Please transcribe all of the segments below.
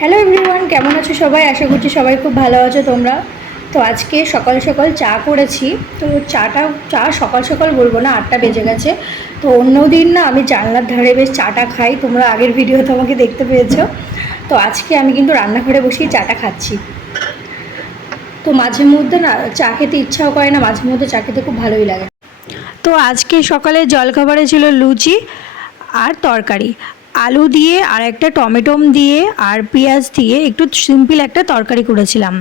Hello everyone কেমন আছো সবাই? আশা করছি সবাই খুব ভালো আছো তোমরা। তো আজকে সকাল সকাল চা করেছি। তো চাটা, চা সকাল সকাল বলব না, আটটা বেজে গেছে। তো অন্য দিন না আমি জানলার ধারে বেশ চাটা খাই। তোমরা আগের ভিডিওতে আমাকে দেখতে পেয়েছ। তো আজকে আমি কিন্তু রান্নাঘরে বসেই চাটা খাচ্ছি। তো মাঝে মধ্যে না চা খেতে ইচ্ছাও করে না, মাঝে মধ্যে চা খেতে খুব ভালোই লাগে। তো আজকে সকালে জলখাবারে ছিল লুচি আর তরকারি। আলু দিয়ে আর একটা টমেটোম দিয়ে আর পেঁয়াজ দিয়ে একটু সিম্পল একটা তরকারি করেছিলাম।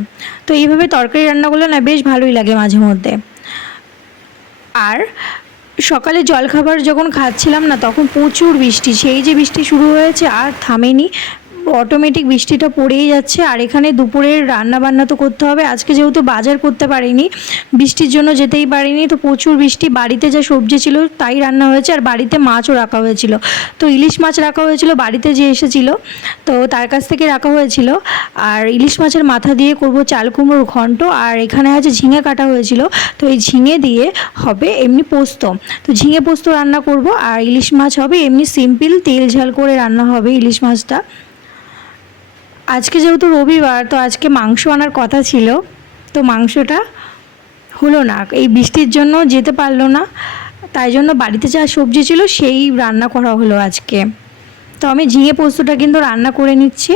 তো এইভাবে তরকারি রান্নাগুলো না বেশ ভালোই লাগে মাঝে মধ্যে। আর সকালে জলখাবার যখন খাচ্ছিলাম না তখন প্রচুর বৃষ্টি, সেই যে বৃষ্টি শুরু হয়েছে আর থামেনি। অটোমেটিক বৃষ্টিটা পড়েই যাচ্ছে, আর এখানে দুপুরের রান্না বান্না তো করতে হবে। আজকে যেহেতু বাজার করতে পারিনি, বৃষ্টির জন্য যেতেই পারিনি, তো প্রচুর বৃষ্টি। বাড়িতে যা সবজি ছিল তাই রান্না হয়েছে, আর বাড়িতে মাছও রাখা হয়েছিল। তো ইলিশ মাছ রাখা হয়েছিল, বাড়িতে যে এসেছিল, তো তার কাছ থেকে রাখা হয়েছিল। আর ইলিশ মাছের মাথা দিয়ে করব চাল কুমড়োর ঘন্ট, আর এখানে আছে ঝিঙে কাটা হয়েছিল। তো এই ঝিঙে দিয়ে হবে এমনি পোস্ত। তো ঝিঙে পোস্ত রান্না করব, আর ইলিশ মাছ হবে এমনি সিম্পল তেল ঝাল করে রান্না হবে ইলিশ মাছটা। আজকে যেহেতু রবিবার, তো আজকে মাংস আনার কথা ছিল, তো মাংসটা হলো না। এই বৃষ্টির জন্য যেতে পারল না, তাই জন্য বাড়িতে যা সবজি ছিল সেই রান্না করা হলো আজকে। তো আমি ঝিঙে পোস্তটা কিন্তু রান্না করে নিচ্ছি।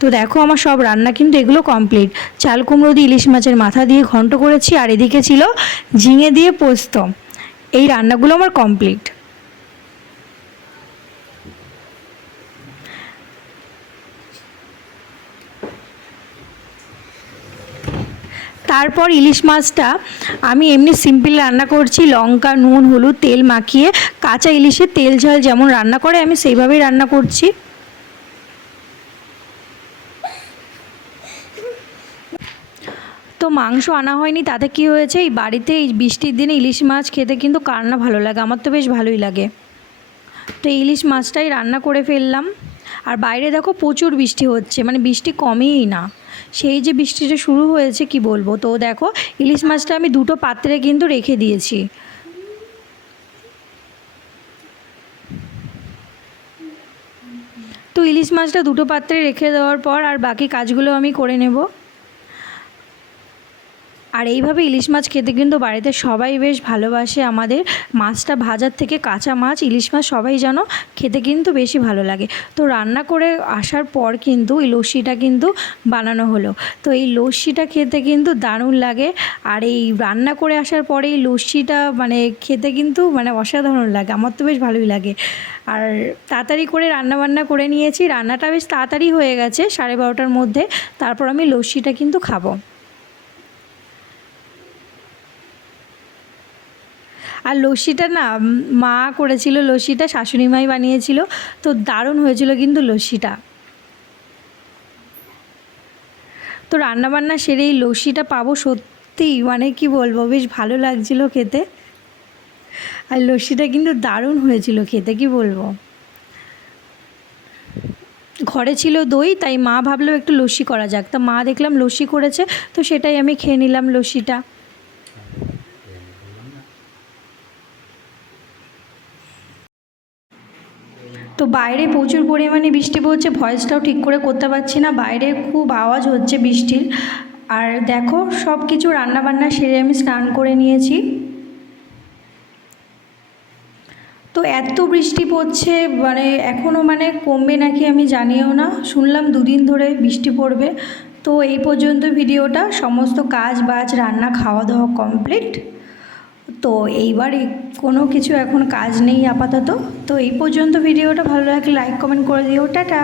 তো দেখো আমার সব রান্না কিন্তু এগুলো কমপ্লিট চাল কুমড়ো দিয়ে ইলিশ মাছের মাথা দিয়ে ঘন্ট করেছি, আর এদিকে ছিল ঝিঙে দিয়ে পোস্ত। এই রান্নাগুলো আমার কমপ্লিট তারপর ইলিশ মাছটা আমি এমনি সিম্পল রান্না করছি, লঙ্কা, নুন, হলুদ, তেল মাখিয়ে, কাঁচা ইলিশের তেল ঝাল যেমন রান্না করে, আমি সেইভাবেই রান্না করছি। তো মাংস আনা হয়নি, তাতে কি হয়েছে? এই বাড়িতে এই বৃষ্টির দিনে ইলিশ মাছ খেতে কিন্তু কার না ভালো লাগে, আমার তো বেশ ভালোই লাগে। তো ইলিশ মাছটাই রান্না করে ফেললাম। আর বাইরে দেখো প্রচুর বৃষ্টি হচ্ছে মানে বৃষ্টি কমেই না। সেই যে বৃষ্টিটা শুরু হয়েছে, কি বলব? তো দেখো, ইলিশ মাছটা আমি দুটো পাত্রে কিন্তু রেখে দিয়েছি। তো ইলিশ মাছটা দুটো পাত্রে রেখে দেওয়ার পর আর বাকি কাজগুলো আমি করে নেব। আর এইভাবে ইলিশ মাছ খেতে কিন্তু বাড়িতে সবাই বেশ ভালোবাসে। আমাদের মাছটা ভাজার থেকে কাঁচা মাছ, ইলিশ মাছ সবাই যেন খেতে কিন্তু বেশি ভালো লাগে। তো রান্না করে আসার পর কিন্তু এই লস্যিটা কিন্তু বানানো হলো। তো এই লস্যিটা খেতে কিন্তু দারুণ লাগে। আর এই রান্না করে আসার পরে এই লস্যিটা মানে খেতে কিন্তু মানে অসাধারণ লাগে। আমার তো বেশ ভালোই লাগে। আর তাড়াতাড়ি করে রান্না বান্না করে নিয়েছি। রান্নাটা বেশ তাড়াতাড়ি হয়ে গেছে, সাড়ে বারোটার মধ্যে। তারপর আমি লস্যিটা কিন্তু খাব। আর লস্যিটা না মা করেছিল লস্যিটা, শাশুড়ি মাই বানিয়েছিল, তো দারুণ হয়েছিল কিন্তু লস্যিটা। তো রান্নাবান্না সেরে এই লস্যিটা পাবো সত্যিই মানে কি বলব, বেশ ভালো লাগছিল খেতে। আর লস্যিটা কিন্তু দারুণ হয়েছিল খেতে, কি বলব। ঘরে ছিল দই, তাই মা ভাবলো একটু লস্যি করা যাক। তা মা দেখলাম লস্যি করেছে, তো সেটাই আমি খেয়ে নিলাম লস্যিটা। তো বাইরে প্রচুর পরিমাণে বৃষ্টি পড়ছে, ভয়েসটাও ঠিক করে করতে পারছি না। বাইরে খুব আওয়াজ হচ্ছে বৃষ্টির। আর দেখো সব কিছু রান্নাবান্না সেরে আমি স্নান করে নিয়েছি। তো এত বৃষ্টি পড়ছে মানে এখনও মানে কমবে নাকি আমি জানিও না। শুনলাম দুদিন ধরে বৃষ্টি পড়বে। তো এই পর্যন্ত ভিডিওটা, সমস্ত কাজ বাজ, রান্না খাওয়া দাওয়া কমপ্লিট তো এইবার কোনো কিছু এখন কাজ নেই আপাতত। তো এই পর্যন্ত ভিডিওটা ভালো লাগলে লাইক কমেন্ট করে দিও। টাটা!